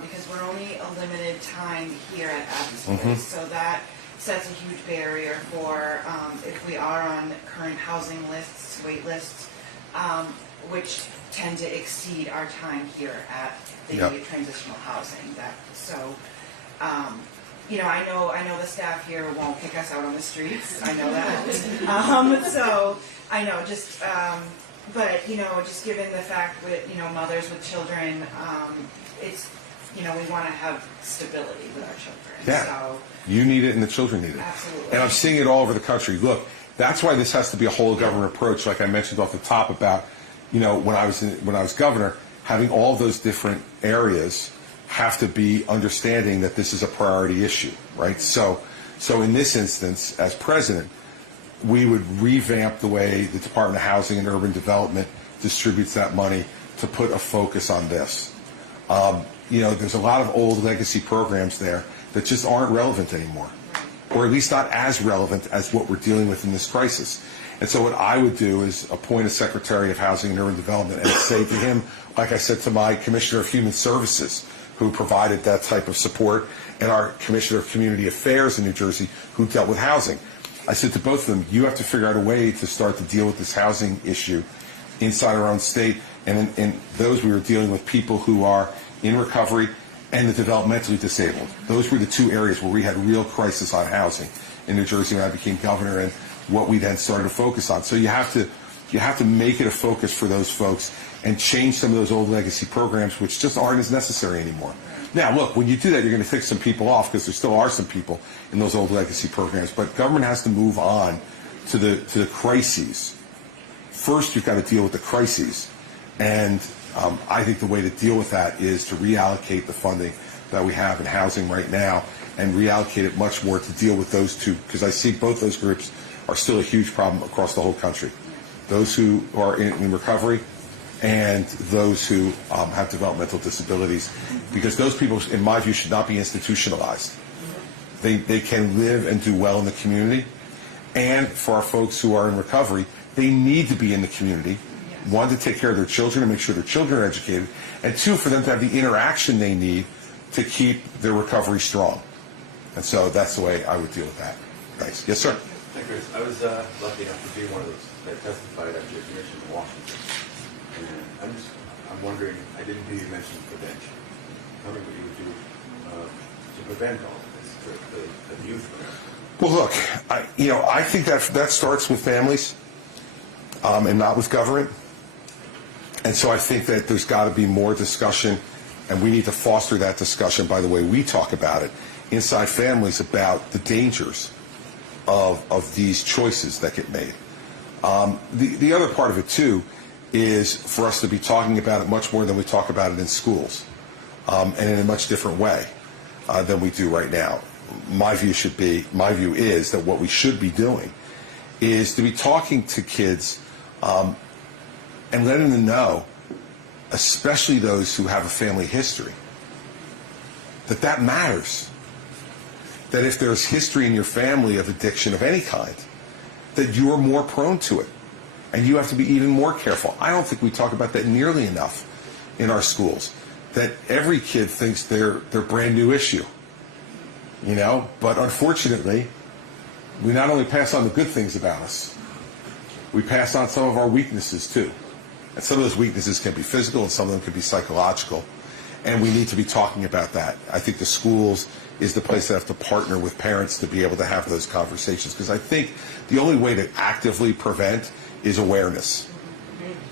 Because we're only a limited time here at Abby's Place, so that sets a huge barrier for if we are on current housing lists, wait lists, which tend to exceed our time here at the transitional housing. I know the staff here won't kick us out on the streets. I know that. So I know, but just given the fact that mothers with children, it's we want to have stability with our children. Yeah. So you need it, and the children need it. Absolutely. And I'm seeing it all over the country. Look, that's why this has to be a whole government approach, like I mentioned off the top about, when I was governor, having all those different areas have to be understanding that this is a priority issue, right? So in this instance, as president, we would revamp the way the Department of Housing and Urban Development distributes that money to put a focus on this. There's a lot of old legacy programs there that just aren't relevant anymore, or at least not as relevant as what we're dealing with in this crisis. And so what I would do is appoint a Secretary of Housing and Urban Development and say to him, like I said to my Commissioner of Human Services, who provided that type of support, and our Commissioner of Community Affairs in New Jersey, who dealt with housing. I said to both of them, you have to figure out a way to start to deal with this housing issue inside our own state. And in those, we were dealing with people who are in recovery and the developmentally disabled. Those were the two areas where we had real crisis on housing in New Jersey when I became governor, and what we then started to focus on. So you have to make it a focus for those folks and change some of those old legacy programs which just aren't as necessary anymore. Now, look, when you do that, you're going to take some people off, because there still are some people in those old legacy programs. But government has to move on to the crises. First, you've got to deal with the crises, and I think the way to deal with that is to reallocate the funding that we have in housing right now, and reallocate it much more to deal with those two, because I see both those groups are still a huge problem across the whole country. Those who are in recovery and those who have developmental disabilities, because those people, in my view, should not be institutionalized. They can live and do well in the community, and for our folks who are in recovery, they need to be in the community. One, to take care of their children and make sure their children are educated, and two, for them to have the interaction they need to keep their recovery strong. And so that's the way I would deal with that. Thanks. Yes, sir. Hi, Chris. I was lucky enough to be one of those that testified at your commission in Washington. And I'm wondering, I didn't hear you mention prevention. Tell me what you would do to prevent all of this, the youth. Well, look, I think that starts with families and not with government. And so I think that there's got to be more discussion, and we need to foster that discussion by the way we talk about it inside families about the dangers of these choices that get made. The other part of it, too, is for us to be talking about it much more than we talk about it in schools, and in a much different way than we do right now. My view is that what we should be doing is to be talking to kids and letting them know, especially those who have a family history, that matters. That if there's history in your family of addiction of any kind, that you're more prone to it. And you have to be even more careful. I don't think we talk about that nearly enough in our schools. That every kid thinks they're brand new issue. You know? But unfortunately, we not only pass on the good things about us, we pass on some of our weaknesses too. And some of those weaknesses can be physical and some of them can be psychological. And we need to be talking about that. I think the schools is the place that have to partner with parents to be able to have those conversations. Because I think the only way to actively prevent is awareness,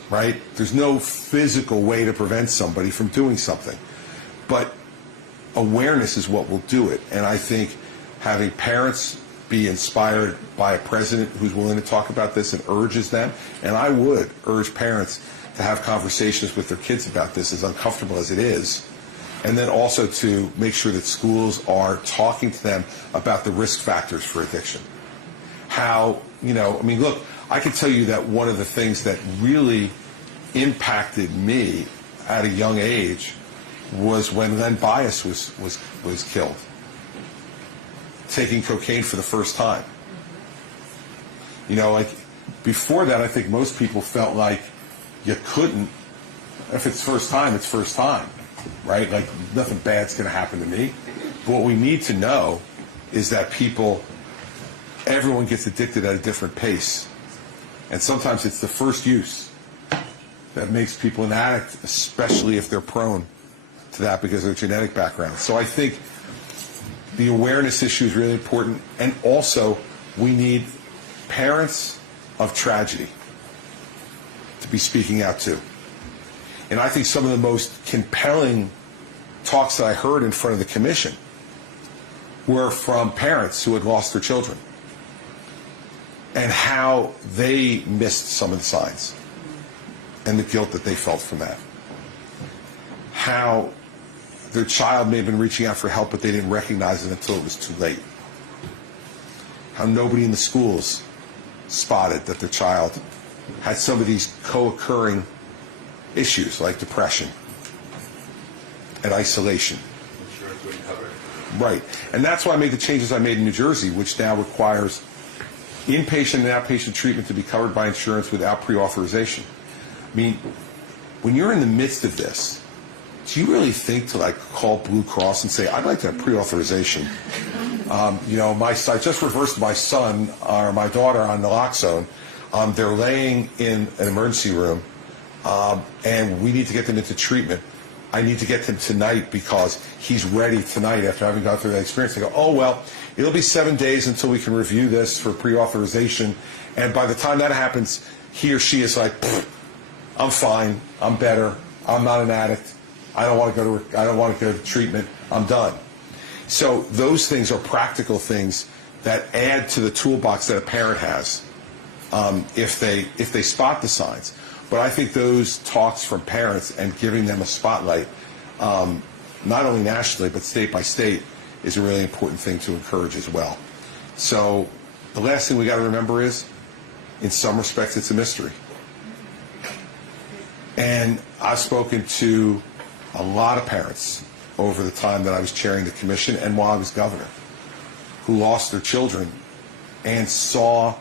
right? There's no physical way to prevent somebody from doing something. But awareness is what will do it. And I think having parents be inspired by a president who's willing to talk about this and urges them, and I would urge parents to have conversations with their kids about this, as uncomfortable as it is, and then also to make sure that schools are talking to them about the risk factors for addiction. How, look, I can tell you that one of the things that really impacted me at a young age was when Len Bias was killed, taking cocaine for the first time. Before that, I think most people felt like you couldn't. If it's first time, it's first time, right? Like nothing bad's going to happen to me. But what we need to know is that everyone gets addicted at a different pace. And sometimes it's the first use that makes people an addict, especially if they're prone to that because of their genetic background. So I think the awareness issue is really important. And also, we need parents of tragedy to be speaking out too. And I think some of the most compelling talks that I heard in front of the commission were from parents who had lost their children and how they missed some of the signs and the guilt that they felt from that. How their child may have been reaching out for help, but they didn't recognize it until it was too late. How nobody in the schools spotted that their child had some of these co-occurring issues like depression and isolation. Insurance wouldn't cover it. Right. And that's why I made the changes I made in New Jersey, which now requires inpatient and outpatient treatment to be covered by insurance without pre-authorization. I mean, when you're in the midst of this, do you really think to call Blue Cross and say, I'd like to have pre-authorization? I just reversed my son or my daughter on naloxone. They're laying in an emergency room, and we need to get them into treatment. I need to get them tonight because he's ready tonight after having gone through that experience. They go, oh, well, it'll be 7 days until we can review this for pre-authorization. And by the time that happens, he or she is like, I'm fine. I'm better. I'm not an addict. I don't want to go to treatment. I'm done. So those things are practical things that add to the toolbox that a parent has if they spot the signs. But I think those talks from parents and giving them a spotlight, not only nationally but state by state, is a really important thing to encourage as well. So the last thing we got to remember is, in some respects, it's a mystery. And I've spoken to a lot of parents over the time that I was chairing the commission and while I was governor who lost their children and saw,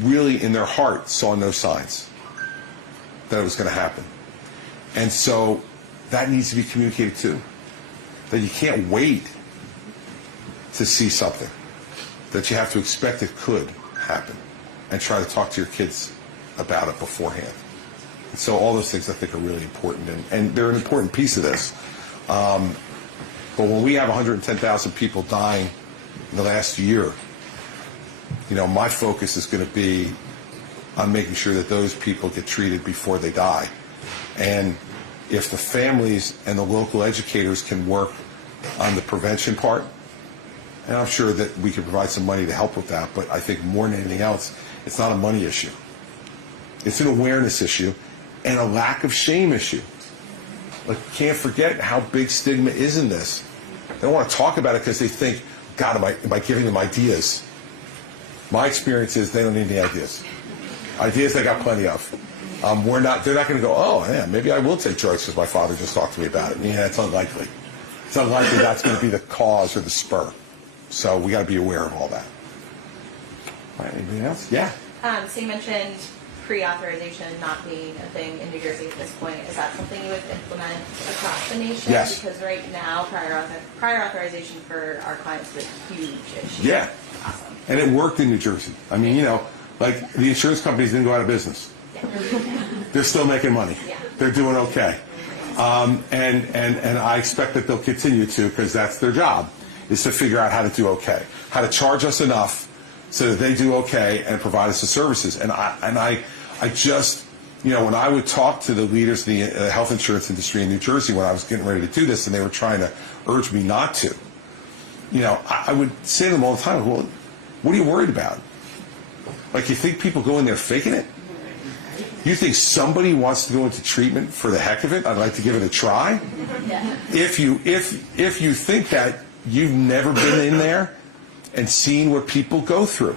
really in their heart, saw no signs that it was going to happen. And so that needs to be communicated too. That you can't wait to see something. That you have to expect it could happen and try to talk to your kids about it beforehand. And so all those things I think are really important, and they're an important piece of this. But when we have 110,000 people dying in the last year, my focus is going to be on making sure that those people get treated before they die And if the families and the local educators can work on the prevention part, and I'm sure that we can provide some money to help with that, but I think more than anything else, it's not a money issue. It's an awareness issue and a lack of shame issue. Like, can't forget how big stigma is in this. They don't want to talk about it because they think, God, am I giving them ideas? My experience is they don't need any ideas. Ideas they got plenty of. They're not going to go, oh, yeah, maybe I will take drugs because my father just talked to me about it. Yeah, it's unlikely. It's unlikely that's going to be the cause or the spur. So we got to be aware of all that. All right, anything else? Yeah. So you mentioned pre-authorization not being a thing in New Jersey at this point. Is that something you would implement across the nation? Yes. Because right now, prior authorization for our clients is a huge issue. Yeah. Awesome. And it worked in New Jersey. I mean, like the insurance companies didn't go out of business. Yeah. They're still making money. Yeah. They're doing okay. And I expect that they'll continue to, because that's their job, is to figure out how to do okay, how to charge us enough so that they do okay and provide us the services. And I just, when I would talk to the leaders in the health insurance industry in New Jersey when I was getting ready to do this, and they were trying to urge me not to, I would say to them all the time, well, what are you worried about? Like, you think people go in there faking it? You think somebody wants to go into treatment for the heck of it? I'd like to give it a try. Yeah. If you think that, you've never been in there and seen what people go through.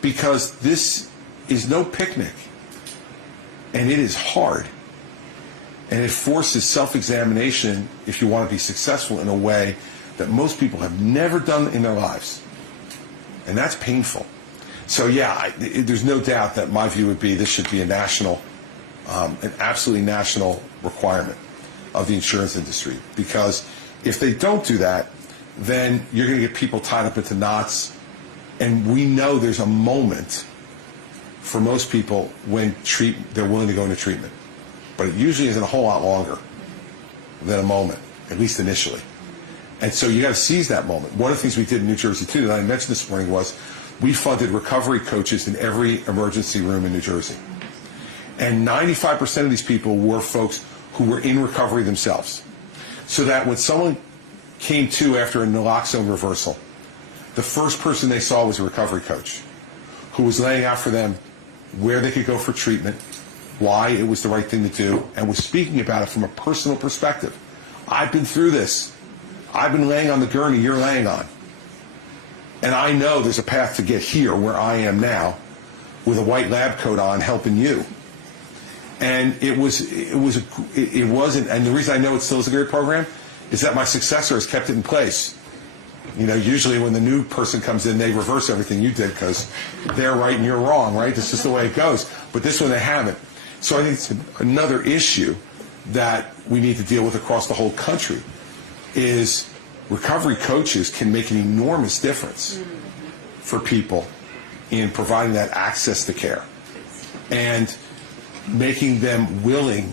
Because this is no picnic. And it is hard. And it forces self-examination if you want to be successful in a way that most people have never done in their lives. And that's painful. So yeah, there's no doubt that my view would be this should be an absolutely national requirement of the insurance industry. Because if they don't do that, then you're going to get people tied up into knots. And we know there's a moment for most people when they're willing to go into treatment. But it usually isn't a whole lot longer than a moment, at least initially. And so you got to seize that moment. One of the things we did in New Jersey too that I mentioned this morning was we funded recovery coaches in every emergency room in New Jersey. And 95% of these people were folks who were in recovery themselves. So that when someone came to after a naloxone reversal, the first person they saw was a recovery coach who was laying out for them where they could go for treatment, why it was the right thing to do, and was speaking about it from a personal perspective. I've been through this. I've been laying on the gurney you're laying on. And I know there's a path to get here where I am now with a white lab coat on helping you. And it wasn't, and the reason I know it still is a great program is that my successor has kept it in place. Usually when the new person comes in, they reverse everything you did because they're right and you're wrong, right? That's just the way it goes. But this one, they haven't. So I think it's another issue that we need to deal with across the whole country is recovery coaches can make an enormous difference for people in providing that access to care and making them willing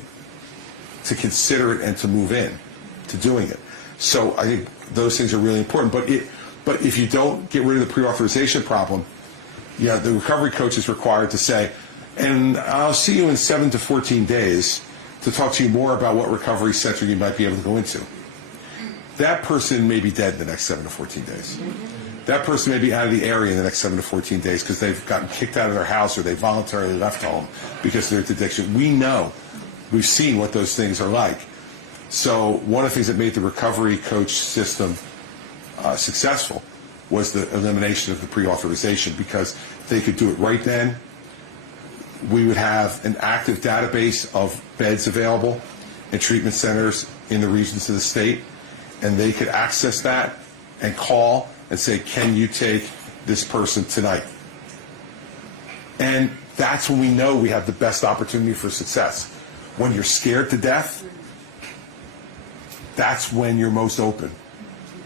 to consider it and to move in to doing it. So I think those things are really important. But if you don't get rid of the pre-authorization problem, the recovery coach is required to say, and I'll see you in 7 to 14 days to talk to you more about what recovery center you might be able to go into. That person may be dead in the next 7 to 14 days. That person may be out of the area in the next 7 to 14 days because they've gotten kicked out of their house or they voluntarily left home because of their addiction. We know. We've seen what those things are like. So one of the things that made the recovery coach system successful was the elimination of the pre-authorization because they could do it right then. We would have an active database of beds available in treatment centers in the regions of the state, and they could access that and call and say, can you take this person tonight? And that's when we know we have the best opportunity for success. When you're scared to death, that's when you're most open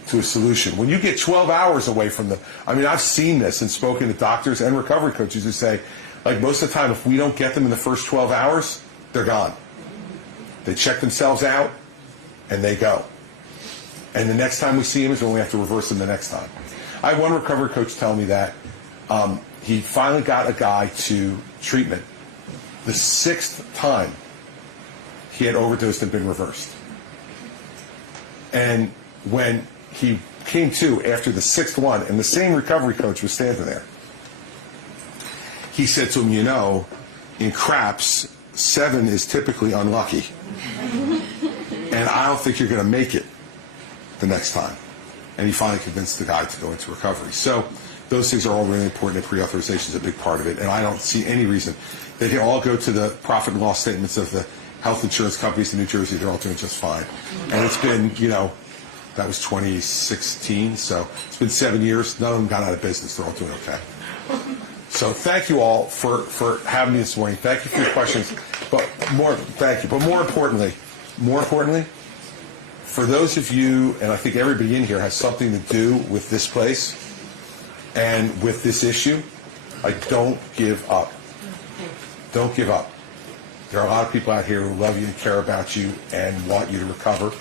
to a solution. When you get 12 hours away from I've seen this and spoken to doctors and recovery coaches who say, like most of the time, if we don't get them in the first 12 hours, they're gone. They check themselves out and they go. And the next time we see them is when we have to reverse them the next time. I had one recovery coach tell me that he finally got a guy to treatment The 6th time, he had overdosed and been reversed. And when he came to after the 6th one, and the same recovery coach was standing there, he said to him, you know, in craps, 7 is typically unlucky. And I don't think you're going to make it the next time. And he finally convinced the guy to go into recovery. So those things are all really important, and pre-authorization is a big part of it. And I don't see any reason. They can all go to the profit and loss statements of the health insurance companies in New Jersey. They're all doing just fine. And it's been, you know, that was 2016, so it's been 7 years. None of them got out of business. They're all doing okay. So thank you all for having me this morning. Thank you for your questions. Thank you. But more importantly, for those of you, and I think everybody in here has something to do with this place and with this issue, don't give up. Don't give up. There are a lot of people out here who love you and care about you and want you to recover,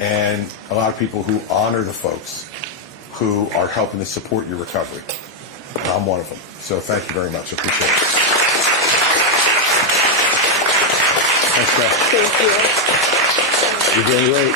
and a lot of people who honor the folks who are helping to support your recovery. And I'm one of them. So thank you very much. I appreciate it. Thanks, Beth. Thank you. You're doing great.